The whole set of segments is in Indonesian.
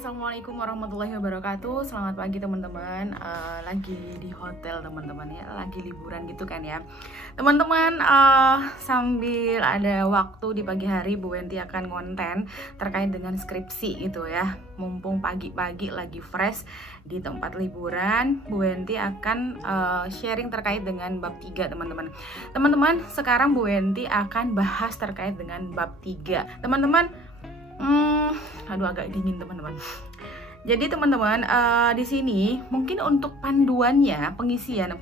Assalamualaikum warahmatullahi wabarakatuh. Selamat pagi teman-teman. Lagi di hotel teman-teman ya, lagi liburan gitu kan ya teman-teman. Sambil ada waktu di pagi hari, Bu Wenti akan konten terkait dengan skripsi gitu ya. Mumpung pagi-pagi lagi fresh di tempat liburan, Bu Wenti akan sharing terkait dengan bab 3 teman-teman. Teman-teman, sekarang Bu Wenti akan bahas terkait dengan bab 3 teman-teman. Aduh, agak dingin teman-teman. Jadi teman-teman, di sini mungkin untuk panduannya, pengisian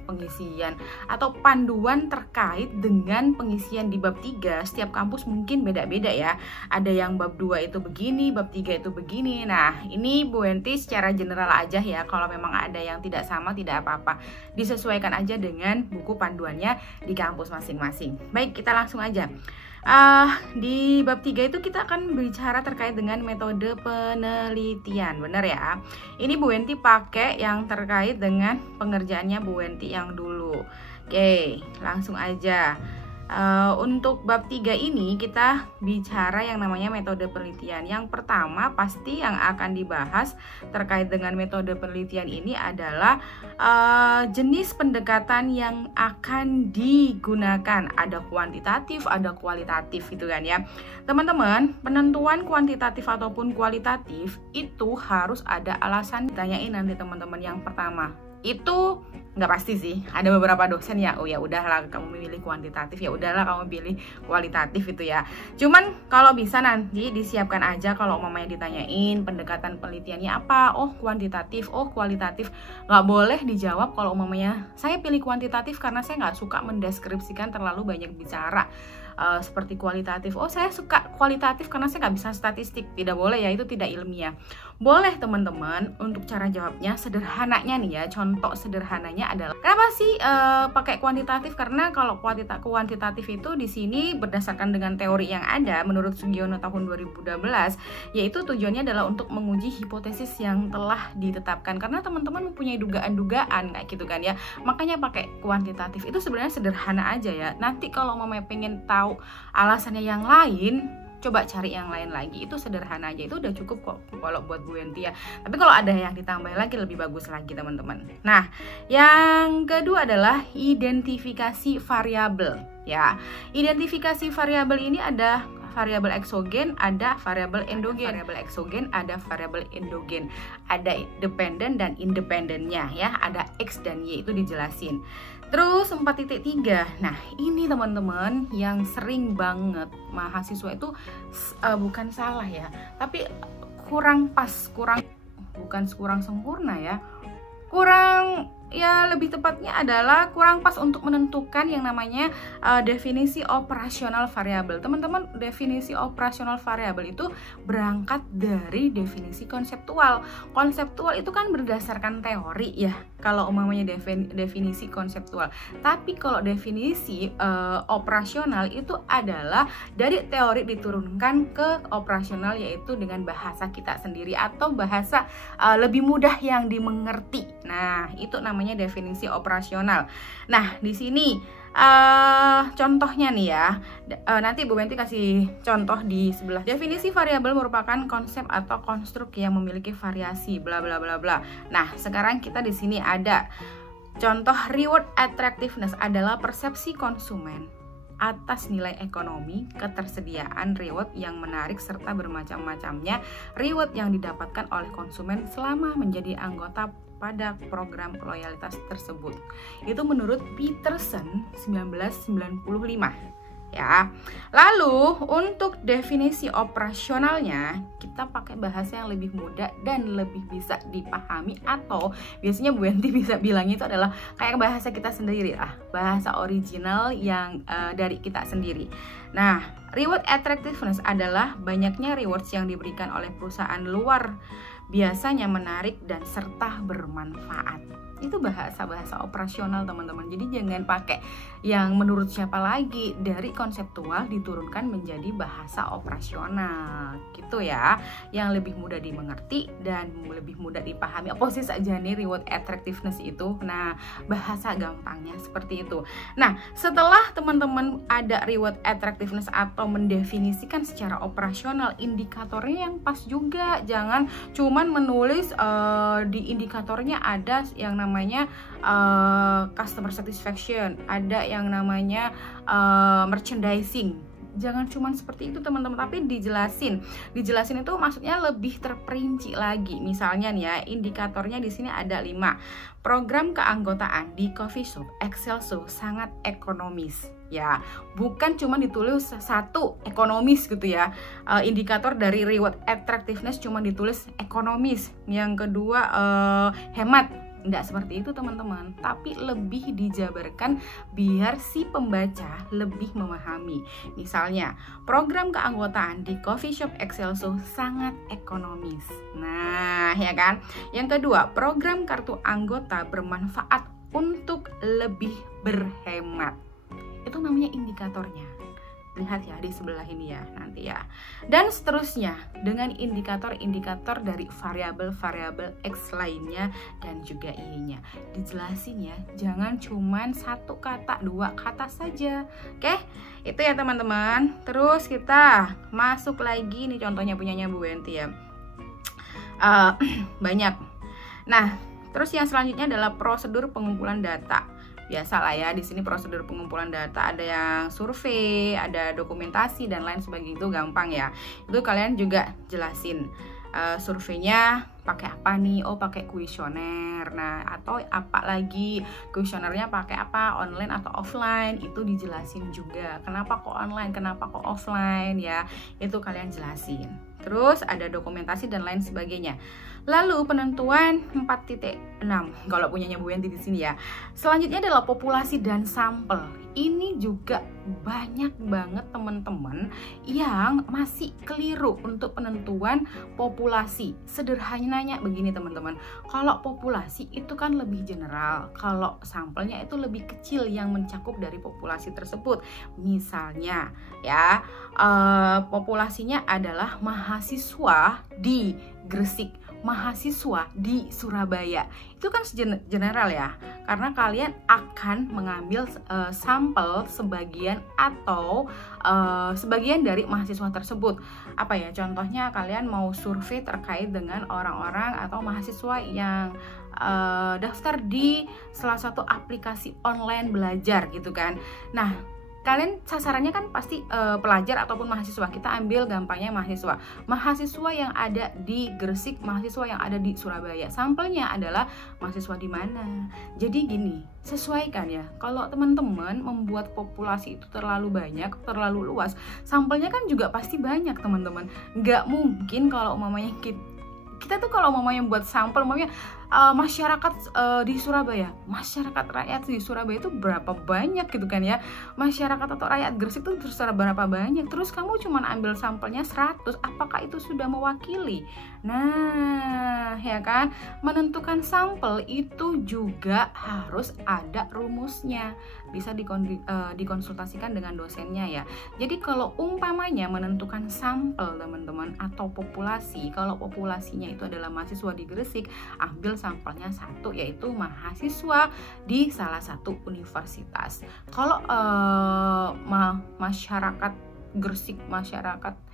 atau panduan terkait dengan pengisian di bab 3, setiap kampus mungkin beda-beda ya. Ada yang bab 2 itu begini, bab 3 itu begini. Nah, ini Bu Wenti secara general aja ya. Kalau memang ada yang tidak sama, tidak apa-apa. Disesuaikan aja dengan buku panduannya di kampus masing-masing. Baik, kita langsung aja. Di bab 3 itu kita akan bicara terkait dengan metode penelitian, benar ya. Ini Bu Wenti pakai yang terkait dengan pengerjaannya Bu Wenti yang dulu. Oke, langsung aja. Untuk bab 3 ini kita bicara yang namanya metode penelitian. Yang pertama pasti yang akan dibahas terkait dengan metode penelitian ini adalah jenis pendekatan yang akan digunakan. Ada kuantitatif, ada kualitatif gitu kan ya. Teman-teman, penentuan kuantitatif ataupun kualitatif itu harus ada alasan. Ditanyain nanti teman-teman. Yang pertama itu nggak pasti sih, ada beberapa dosen ya, oh ya udahlah kamu pilih kuantitatif, ya udahlah kamu pilih kualitatif itu ya. Cuman kalau bisa nanti disiapkan aja, kalau mamanya ditanyain pendekatan penelitiannya apa, oh kuantitatif, oh kualitatif. Nggak boleh dijawab kalau mamanya saya pilih kuantitatif karena saya nggak suka mendeskripsikan terlalu banyak bicara. Seperti kualitatif, oh saya suka kualitatif karena saya nggak bisa statistik. Tidak boleh ya, itu tidak ilmiah. Boleh teman-teman, untuk cara jawabnya sederhananya nih ya, contoh sederhananya adalah kenapa sih pakai kuantitatif? Karena kalau kuantitatif itu di sini berdasarkan dengan teori yang ada menurut Sugiono tahun 2012, yaitu tujuannya adalah untuk menguji hipotesis yang telah ditetapkan. Karena teman-teman mempunyai dugaan-dugaan kayak gitu kan ya, makanya pakai kuantitatif. Itu sebenarnya sederhana aja ya. Nanti kalau mamanya pengen tahu alasannya yang lain, coba cari yang lain lagi. Itu sederhana aja, itu udah cukup kok kalau buat Bu Wenti ya. Tapi kalau ada yang ditambah lagi lebih bagus lagi teman-teman. Nah, yang kedua adalah identifikasi variabel ya. Identifikasi variabel ini ada variabel eksogen, ada variabel endogen. Variabel eksogen, ada variabel endogen. Ada dependen dan independennya ya. Ada X dan Y, itu dijelasin. Terus 4.3. Nah, ini teman-teman yang sering banget mahasiswa itu bukan salah ya, tapi kurang pas, bukan kurang sempurna ya. Lebih tepatnya adalah kurang pas untuk menentukan yang namanya definisi operasional variabel. Teman-teman, definisi operasional variabel itu berangkat dari definisi konseptual. Konseptual itu kan berdasarkan teori ya, kalau umumnya definisi konseptual. Tapi kalau definisi operasional itu adalah dari teori diturunkan ke operasional, yaitu dengan bahasa kita sendiri atau bahasa lebih mudah yang dimengerti. Nah, itu namanya definisi operasional. Nah, di sini contohnya nih ya, nanti Bu Wenti kasih contoh di sebelah. Definisi variabel merupakan konsep atau konstruk yang memiliki variasi bla bla bla bla. Nah, sekarang kita di sini ada contoh. Reward attractiveness adalah persepsi konsumen atas nilai ekonomi, ketersediaan reward yang menarik serta bermacam-macamnya reward yang didapatkan oleh konsumen selama menjadi anggota pada program loyalitas tersebut. Itu menurut Peterson 1995 ya. Lalu untuk definisi operasionalnya kita pakai bahasa yang lebih mudah dan lebih bisa dipahami, atau biasanya Bu Wenti bisa bilangnya itu adalah kayak bahasa kita sendiri lah, bahasa original yang dari kita sendiri. Nah, reward attractiveness adalah banyaknya rewards yang diberikan oleh perusahaan luar biasanya menarik dan serta bermanfaat. Itu bahasa-bahasa operasional teman-teman. Jadi jangan pakai yang menurut siapa lagi, dari konseptual diturunkan menjadi bahasa operasional gitu ya, yang lebih mudah dimengerti dan lebih mudah dipahami. Apa sih saja nih reward attractiveness itu? Nah, bahasa gampangnya seperti itu. Nah, setelah teman-teman ada reward attractiveness atau mendefinisikan secara operasional, indikatornya yang pas juga. Jangan cuman menulis di indikatornya ada yang namanya customer satisfaction, ada yang namanya merchandising. Jangan cuman seperti itu teman-teman, tapi dijelasin itu maksudnya lebih terperinci lagi. Misalnya nih ya, indikatornya di sini ada 5. Program keanggotaan di coffee shop Excelso sangat ekonomis. Ya, bukan cuma ditulis satu ekonomis gitu ya. Indikator dari reward attractiveness cuma ditulis ekonomis. Yang kedua hemat. Nggak seperti itu teman-teman, tapi lebih dijabarkan biar si pembaca lebih memahami. Misalnya, program keanggotaan di coffee shop Excelso sangat ekonomis. Nah, ya kan? Yang kedua, program kartu anggota bermanfaat untuk lebih berhemat. Itu namanya indikatornya. Lihat ya di sebelah ini ya nanti ya. Dan seterusnya dengan indikator-indikator dari variabel-variabel X lainnya dan juga Y-nya. Dijelasin ya, jangan cuman 1 kata, 2 kata saja. Oke, itu ya teman-teman. Terus kita masuk lagi nih contohnya punyanya Bu Wenti ya. Banyak. Nah, terus yang selanjutnya adalah prosedur pengumpulan data. Biasa lah ya, di sini prosedur pengumpulan data ada yang survei, ada dokumentasi dan lain sebagainya, itu gampang ya. Itu kalian juga jelasin surveinya pakai apa nih? Oh, pakai kuesioner. Nah, atau apa lagi? Kuesionernya pakai apa? Online atau offline? Itu dijelasin juga. Kenapa kok online? Kenapa kok offline ya? Itu kalian jelasin. Terus ada dokumentasi dan lain sebagainya. Lalu penentuan 4.6 kalau punyanya Bu Wenti di sini ya. Selanjutnya adalah populasi dan sampel. Ini juga banyak banget teman-teman yang masih keliru untuk penentuan populasi. Sederhananya begini teman-teman. Kalau populasi itu kan lebih general. Kalau sampelnya itu lebih kecil yang mencakup dari populasi tersebut. Misalnya ya, populasinya adalah mahasiswa di Gresik, mahasiswa di Surabaya. Itu kan general ya, karena kalian akan mengambil sampel sebagian atau sebagian dari mahasiswa tersebut. Apa ya, contohnya kalian mau survei terkait dengan orang-orang atau mahasiswa yang daftar di salah satu aplikasi online belajar gitu kan. Nah, kalian sasarannya kan pasti pelajar ataupun mahasiswa. Kita ambil gampangnya mahasiswa. Mahasiswa yang ada di Gresik, mahasiswa yang ada di Surabaya. Sampelnya adalah mahasiswa di mana. Jadi gini, sesuaikan ya. Kalau teman-teman membuat populasi itu terlalu banyak, terlalu luas, sampelnya kan juga pasti banyak teman-teman. Nggak mungkin kalau umpamanya kita tuh kalau mamanya buat sampel, mamanya masyarakat di Surabaya, masyarakat rakyat di Surabaya itu berapa banyak gitu kan ya, masyarakat atau rakyat Gresik itu terserah berapa banyak, terus kamu cuma ambil sampelnya 100, apakah itu sudah mewakili? Nah, ya kan, menentukan sampel itu juga harus ada rumusnya, bisa dikonsultasikan dengan dosennya ya. Jadi kalau umpamanya menentukan sampel teman-teman atau populasi, kalau populasinya itu adalah mahasiswa di Gresik, ambil sampelnya 1, yaitu mahasiswa di salah satu universitas. Kalau masyarakat Gresik, masyarakat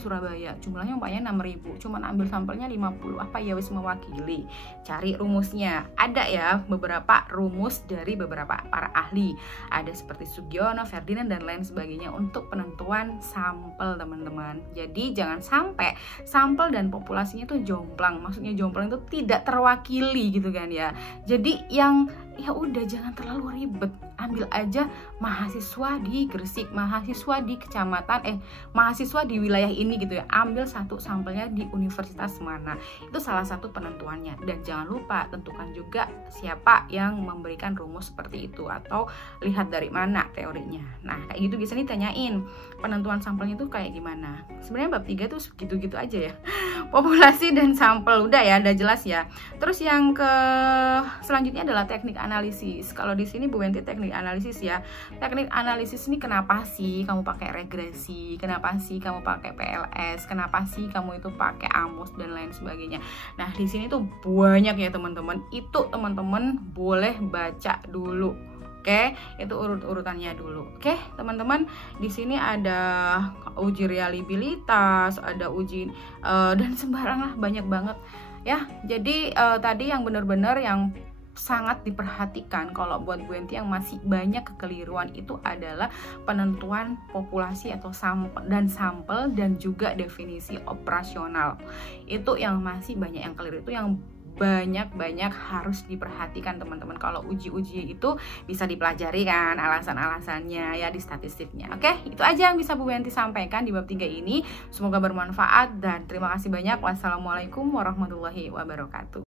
Surabaya jumlahnya umpamanya 6.000, cuman ambil sampelnya 50, apa ya wis mewakili. Cari rumusnya. Ada ya beberapa rumus dari beberapa para ahli, ada seperti Sugiono, Ferdinand dan lain sebagainya untuk penentuan sampel teman-teman. Jadi jangan sampai sampel dan populasinya tuh jomplang. Maksudnya jomplang itu tidak terwakili gitu kan ya. Jadi yang ya udah jangan terlalu ribet, ambil aja mahasiswa di Gresik, mahasiswa di kecamatan mahasiswa di wilayah ini gitu ya, ambil satu sampelnya di universitas mana. Itu salah satu penentuannya. Dan jangan lupa tentukan juga siapa yang memberikan rumus seperti itu, atau lihat dari mana teorinya. Nah kayak gitu biasanya ditanyain penentuan sampelnya itu kayak gimana. Sebenarnya bab 3 tuh segitu-gitu aja ya. Populasi dan sampel udah ya, udah jelas ya. Terus yang selanjutnya adalah teknik analisis. Kalau di sini Bu Wenti teknik analisis ya. Teknik analisis ini kenapa sih kamu pakai regresi? Kenapa sih kamu pakai PLS? Kenapa sih kamu itu pakai AMOS dan lain sebagainya? Nah, di sini tuh banyak ya teman-teman. Itu teman-teman boleh baca dulu. Oke, itu urut-urutannya dulu. Oke, teman-teman, di sini ada uji reliabilitas, ada uji dan sembarang lah, banyak banget ya. Jadi tadi yang benar-benar yang sangat diperhatikan kalau buat Bu Wenti yang masih banyak kekeliruan itu adalah penentuan populasi atau sampel dan juga definisi operasional. Itu yang masih banyak yang keliru, itu yang banyak harus diperhatikan teman-teman. Kalau uji-uji itu bisa dipelajari kan alasan-alasannya ya di statistiknya. Oke, itu aja yang bisa Bu Wenti sampaikan di bab 3 ini. Semoga bermanfaat dan terima kasih banyak. Wassalamualaikum warahmatullahi wabarakatuh.